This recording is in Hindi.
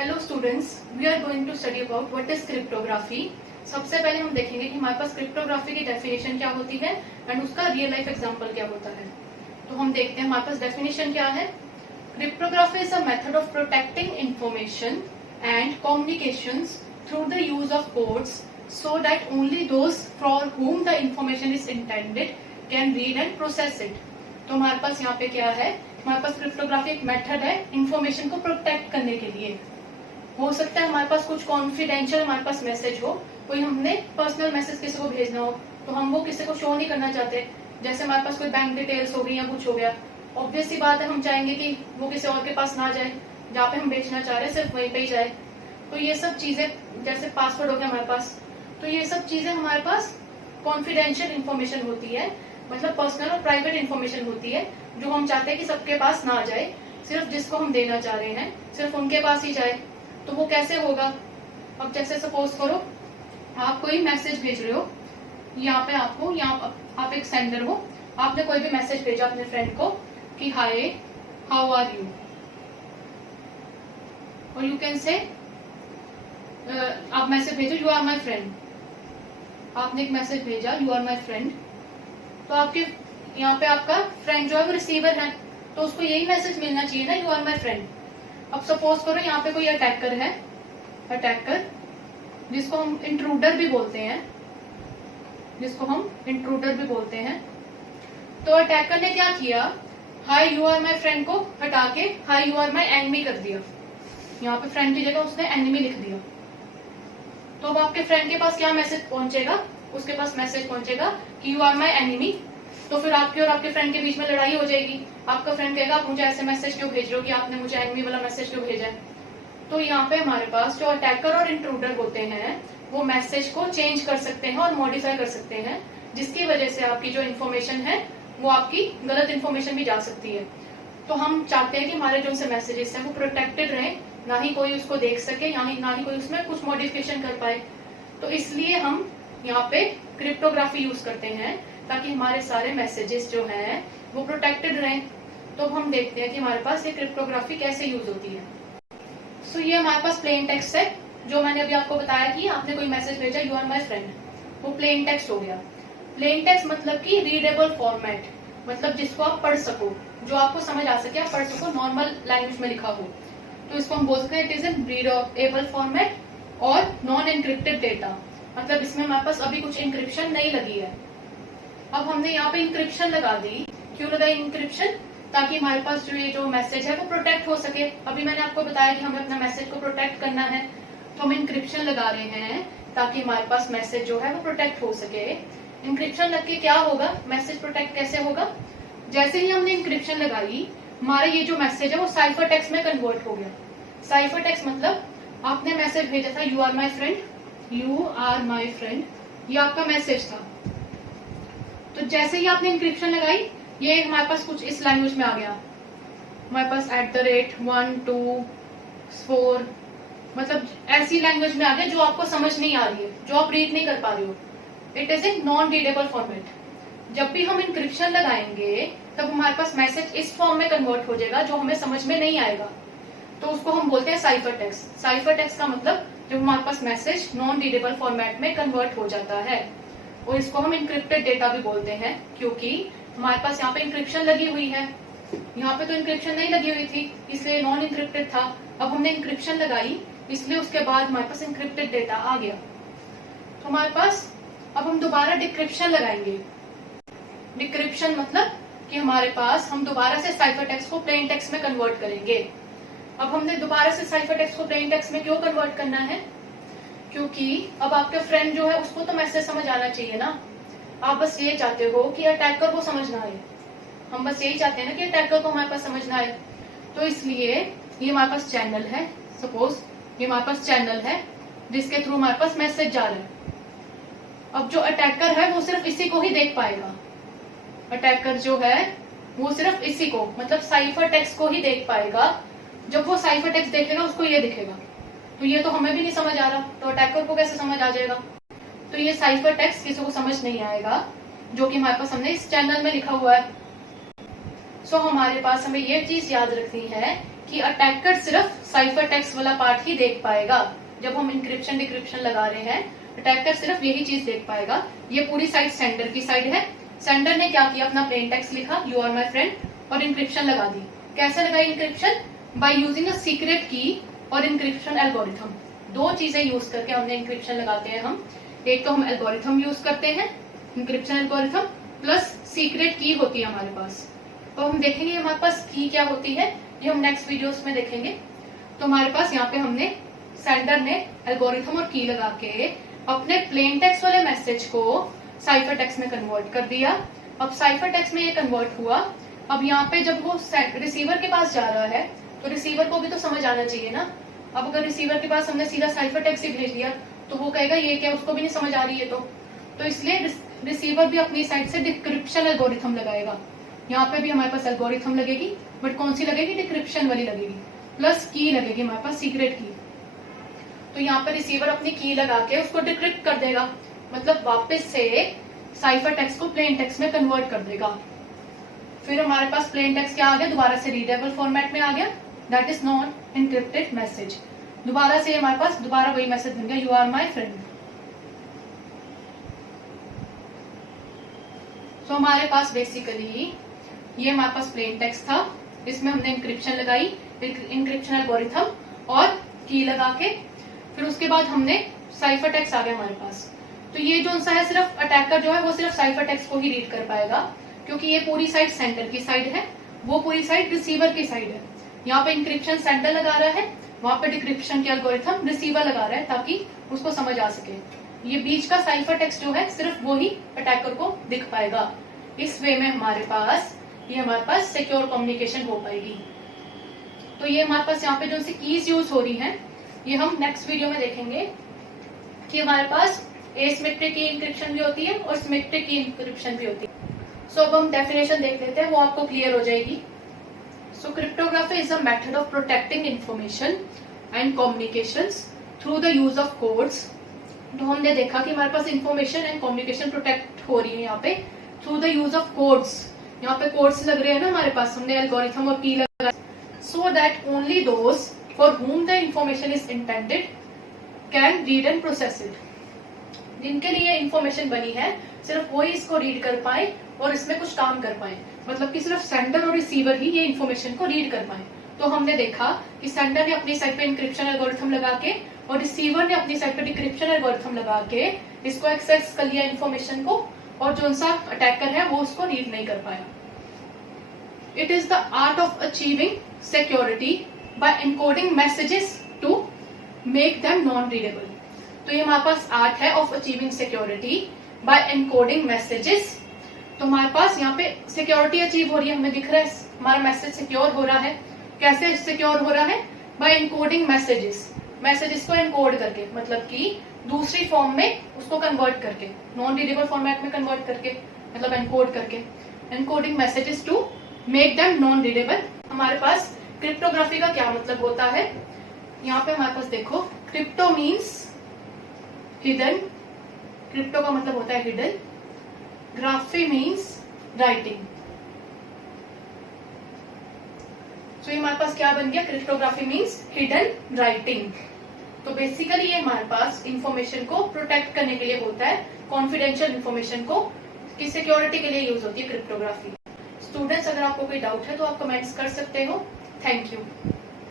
Hello students, we are going to study about what is cryptography. सबसे पहले हम देखेंगे कि हमारे पास क्रिप्टोग्राफी की डेफिनेशन क्या होती है एंड उसका रियल लाइफ एग्जांपल क्या होता है। तो हम देखते हैं हमारे पास डेफिनेशन क्या है। Cryptography is a method of protecting information and communications through the use of codes so that only those for whom the information is intended can read and process it। तो हमारे पास यहाँ पे क्या है, हमारे पास क्रिप्टोग्राफी एक मेथड है इंफॉर्मेशन को प्रोटेक्ट करने के लिए। हो सकता है हमारे पास कुछ कॉन्फिडेंशियल हमारे पास मैसेज हो, कोई हमने पर्सनल मैसेज किसी को भेजना हो तो हम वो किसी को शो नहीं करना चाहते। जैसे हमारे पास कोई बैंक डिटेल्स हो गई या कुछ हो गया, ऑब्वियस सी बात है हम चाहेंगे कि वो किसी और के पास ना जाए, जहाँ पे हम बेचना चाह रहे हैं सिर्फ वहीं पे ही जाए। तो ये सब चीजें, जैसे पासवर्ड हो गया हमारे पास, तो ये सब चीजें हमारे पास कॉन्फिडेंशियल इन्फॉर्मेशन होती है, मतलब पर्सनल और प्राइवेट इन्फॉर्मेशन होती है जो हम चाहते हैं कि सबके पास ना जाए, सिर्फ जिसको हम देना चाह रहे हैं सिर्फ उनके पास ही जाए। तो वो कैसे होगा? अब जैसे सपोज करो आप कोई मैसेज भेज रहे हो, यहाँ पे आपको, यहाँ आप एक सेंडर हो, आपने कोई भी मैसेज भेजा अपने फ्रेंड को कि हाय हाउ आर यू, और यू कैन से आप मैसेज भेजो यू आर माई फ्रेंड। आपने एक मैसेज भेजा यू आर माई फ्रेंड, तो आपके यहाँ पे आपका फ्रेंड जो है वो रिसीवर है, तो उसको यही मैसेज मिलना चाहिए ना, यू आर माई फ्रेंड। अब सपोज करो यहाँ पे कोई अटैकर है, अटैकर जिसको हम इंट्रूडर भी बोलते हैं, तो अटैकर ने क्या किया, hi you are my friend को हटा के hi you are my enemy कर दिया। यहाँ पे फ्रेंड की जगह उसने एनिमी लिख दिया। तो अब आपके फ्रेंड के पास क्या मैसेज पहुंचेगा, उसके पास मैसेज पहुंचेगा कि यू आर माई एनिमी। तो फिर आपके और आपके फ्रेंड के बीच में लड़ाई हो जाएगी। आपका फ्रेंड कहेगा आप मुझे ऐसे मैसेज क्यों भेज रहे हो कि आपने मुझे एनिमी वाला मैसेज क्यों भेजा है। तो यहाँ पे हमारे पास जो अटैकर और इंट्रूडर होते हैं वो मैसेज को चेंज कर सकते हैं और मॉडिफाई कर सकते हैं, जिसकी वजह से आपकी जो इन्फॉर्मेशन है वो आपकी गलत इन्फॉर्मेशन भी जा सकती है। तो हम चाहते हैं कि हमारे जो से मैसेजेस हैं वो प्रोटेक्टेड रहे, ना ही कोई उसको देख सके, ना ही कोई उसमें कुछ मॉडिफिकेशन कर पाए। तो इसलिए हम यहाँ पे क्रिप्टोग्राफी यूज करते हैं ताकि हमारे सारे मैसेजेस जो हैं वो प्रोटेक्टेड रहें। तो हम देखते हैं कि हमारे पास ये क्रिप्टोग्राफी कैसे यूज होती है। सो ये हमारे पास प्लेन टेक्स्ट है, जो मैंने अभी आपको बताया कि आपने कोई मैसेज भेजा यू आर माई फ्रेंड, वो प्लेन टेक्स्ट हो गया। प्लेन टेक्स्ट मतलब कि रीडेबल फॉर्मेट, मतलब जिसको आप पढ़ सको, जो आपको समझ आ सके, आप पढ़ सको, नॉर्मल लैंग्वेज में लिखा हो, तो इसको हम बोलते हैं it is in readable format और नॉन एनक्रिप्टेड डेटा, मतलब इसमें हमारे पास अभी कुछ इंक्रिप्शन नहीं लगी है। अब हमने यहाँ पे इंक्रिप्शन लगा दी, क्यों लगाई इंक्रिप्शन? ताकि हमारे पास जो ये जो मैसेज है वो प्रोटेक्ट हो सके। अभी मैंने आपको बताया कि हमें अपना मैसेज को प्रोटेक्ट करना है, तो हम इंक्रिप्शन लगा रहे हैं ताकि हमारे पास मैसेज जो है वो प्रोटेक्ट हो सके। इंक्रिप्शन लग के क्या होगा, मैसेज प्रोटेक्ट कैसे होगा? जैसे ही हमने इंक्रिप्शन लगाई, हमारा ये जो मैसेज है वो साइफर टेक्स्ट में कन्वर्ट हो गया। साइफर टेक्स्ट मतलब आपने मैसेज भेजा था you are my friend, you are my friend, ये आपका मैसेज था। तो जैसे ही आपने इंक्रिप्शन लगाई, ये हमारे पास कुछ इस लैंग्वेज में आ गया, हमारे पास @1 2 4, मतलब ऐसी लैंग्वेज में आ गया जो आपको समझ नहीं आ रही है, जो आप रीड नहीं कर पा रहे हो। It is in non readable format. जब भी हम इंक्रिप्शन लगाएंगे तब हमारे पास मैसेज इस फॉर्म में कन्वर्ट हो जाएगा जो हमें समझ में नहीं आएगा, तो उसको हम बोलते हैं साइफर टेक्स्ट। साइफर टेक्स्ट का मतलब जब हमारे पास मैसेज नॉन रीडेबल फॉर्मेट में कन्वर्ट हो जाता है, और इसको हम इंक्रिप्टेड डेटा भी बोलते हैं, क्योंकि हमारे पास यहाँ पे इंक्रिप्शन लगी हुई है। यहाँ पे तो इंक्रिप्शन नहीं लगी हुई थी, इसलिए नॉन इंक्रिप्टेड था। अब हमने इंक्रिप्शन लगाई, इसलिए उसके बाद हमारे पास इंक्रिप्टेड डेटा आ गया। तो हमारे पास अब हम दोबारा डिक्रिप्शन लगाएंगे। डिक्रिप्शन मतलब कि हमारे पास हम दोबारा से साइफर टेक्स्ट को प्लेन टेक्स्ट में कन्वर्ट करेंगे। अब हमने दोबारा से साइफर टेक्स्ट को प्लेन टेक्स्ट में क्यों कन्वर्ट करना है? क्योंकि अब आपके फ्रेंड जो है उसको तो मैसेज समझ आना चाहिए ना। आप बस ये चाहते हो कि अटैकर को समझ ना आए, हम बस यही चाहते हैं ना कि अटैकर को हमारे पास समझ ना आए। तो इसलिए ये हमारे पास चैनल है, सपोज ये हमारे पास चैनल है जिसके थ्रू हमारे पास मैसेज जा रहा है। अब जो अटैकर है वो सिर्फ इसी को ही देख पाएगा। अटैकर जो है वो सिर्फ इसी को, मतलब साइफर टेक्स्ट को ही देख पाएगा। जब वो साइफर टेक्स्ट देखेगा उसको ये दिखेगा, तो ये तो हमें भी नहीं समझ आ रहा, तो अटैकर को कैसे समझ आ जाएगा? तो ये साइफर टेक्स्ट किसी को समझ नहीं आएगा, जो कि हमारे पास हमने इस चैनल में लिखा हुआ है। सो हमारे पास हमें ये चीज याद रखनी है कि अटैकर सिर्फ साइफर टेक्स्ट वाला पार्ट ही देख पाएगा। जब हम इंक्रिप्शन डिक्रिप्शन लगा रहे हैं, अटैकर सिर्फ यही चीज देख पाएगा। ये पूरी साइड सेंडर की साइड है। सेंडर ने क्या किया, अपना प्लेन टेक्स्ट लिखा यू आर माई फ्रेंड और इंक्रिप्शन लगा दी। कैसे लगाई encryption? By using a secret key और इंक्रिप्शन एल्गोरिथम। दो चीजें यूज करके हमने इंक्रिप्शन लगाते हैं हम। एक तो हम एल्गोरिथम यूज करते हैं, इंक्रिप्शन एल्गोरिथम, प्लस सीक्रेट की होती है हमारे पास। तो हम देखेंगे हमारे पास की क्या होती है, ये हम नेक्स्ट वीडियोस में देखेंगे। तो हमारे पास यहाँ पे हमने सेंडर ने एल्गोरिथम और की लगा के अपने प्लेन टेक्स्ट वाले मैसेज को साइफर टेक्स्ट में कन्वर्ट कर दिया। अब साइफर टेक्स्ट में ये कन्वर्ट हुआ। अब यहाँ पे जब वो रिसीवर के पास जा रहा है तो रिसीवर को भी तो समझ आना चाहिए ना। अब अगर रिसीवर के पास हमने सीधा साइफर टेक्स्ट ही भेज दिया तो वो कहेगा ये क्या, उसको भी नहीं समझ आ रही है। तो इसलिए रिसीवर भी अपनी साइड से डिक्रिप्शन एल्गोरिथम लगाएगा। यहाँ पे भी हमारे पास एल्गोरिथम लगेगी, बट कौन सी लगेगी, डिक्रिप्शन वाली लगेगी, प्लस की लगेगी हमारे पास सीक्रेट की। तो यहाँ पे रिसीवर अपनी की लगा के उसको डिक्रिप्ट कर देगा, मतलब वापस से साइफर टेक्स्ट को प्लेन टेक्स्ट में कन्वर्ट कर देगा। फिर हमारे पास प्लेन टेक्स्ट क्या आ गया, दोबारा से रीडेबल फॉर्मेट में आ गया, that is non encrypted message. दोबारा से हमारे पास दोबारा वही मैसेज बन गया, यू आर माई फ्रेंड। तो हमारे पास बेसिकली ये हमारे पास प्लेन टेक्स्ट था, इसमें हमने इंक्रिप्शन लगाई, इंक्रिप्शन एल्गोरिथम और की लगा के, फिर उसके बाद हमने साइफर टेक्स्ट आ गया हमारे पास। तो ये जो सा है सिर्फ अटैकर जो है वो सिर्फ साइफर टेक्स्ट को ही रीड कर पाएगा, क्योंकि ये पूरी साइड सेंडर की साइड है, वो पूरी साइड रिसीवर की साइड है। यहाँ पे इंक्रिप्शन सेंडर लगा रहा है, वहां पे डिक्रिप्शन की एल्गोरिथम रिसीवर लगा रहा है ताकि उसको समझ आ सके। ये बीच का साइफर टेक्स्ट जो है सिर्फ वो ही अटैकर को दिख पाएगा। इस वे में हमारे पास सिक्योर कम्युनिकेशन हो पाएगी। तो ये हमारे पास यहाँ पे जो सी कीज यूज हो रही हैं, ये हम नेक्स्ट वीडियो में देखेंगे कि हमारे पास एसिमेट्रिक की इंक्रिप्शन भी होती है और सिमेट्रिक की इंक्रिप्शन भी होती है। सो अब हम डेफिनेशन देख लेते हैं, वो आपको क्लियर हो जाएगी। So cryptography is a method of protecting information and communications through the use of codes. तो हमने देखा कि हमारे पास इंफॉर्मेशन एंड कम्युनिकेशन प्रोटेक्ट हो रही है यहाँ पे through the use of codes. यहाँ पे कोड्स लग रहे हैं ना हमारे पास, हमने एल्गोरिथम और की लगा, so that only those for whom the information is intended can read and process it। जिनके लिए इंफॉर्मेशन बनी है सिर्फ वही इसको रीड कर पाए और इसमें कुछ काम कर पाए, मतलब कि सिर्फ सेंडर और रिसीवर ही ये इंफॉर्मेशन को रीड कर पाए। तो हमने देखा कि सेंडर ने अपनी साइड पे इंक्रिप्शन एल्गोरिथम लगा के और रिसीवर ने अपनी साइड पे डिक्रिप्शन एल्गोरिथम लगा के इसको एक्सेस कर लिया इंफॉर्मेशन को, और जो सा अटैकर है वो उसको रीड नहीं कर पाया। It is the art of achieving security by encoding messages to make them non-readable। तो ये हमारे पास आर्ट है of achieving security by encoding messages। तो हमारे पास यहाँ पे सिक्योरिटी अचीव हो रही है, हमें दिख रहा है हमारा मैसेज सिक्योर हो रहा है। कैसे सिक्योर हो रहा है? by encoding मैसेजेस को एनकोड करके, मतलब कि दूसरी फॉर्म में उसको कन्वर्ट करके, नॉन रीडेबल फॉर्मेट में कन्वर्ट करके, मतलब एनकोड करके, encoding messages to make them non readable. हमारे पास क्रिप्टोग्राफी का क्या मतलब होता है, यहाँ पे हमारे पास देखो, क्रिप्टो मीन्स हिडन, क्रिप्टो का मतलब होता है हिडन, ग्राफी मीन्स राइटिंग। तो ये हमारे पास क्या बन गया, क्रिप्टोग्राफी मीन्स हिडन राइटिंग। तो बेसिकली ये हमारे पास इंफॉर्मेशन को प्रोटेक्ट करने के लिए होता है, कॉन्फिडेंशियल इंफॉर्मेशन को की सिक्योरिटी के लिए यूज होती है क्रिप्टोग्राफी। स्टूडेंट्स, अगर आपको कोई डाउट है तो आप कमेंट्स कर सकते हो। Thank you.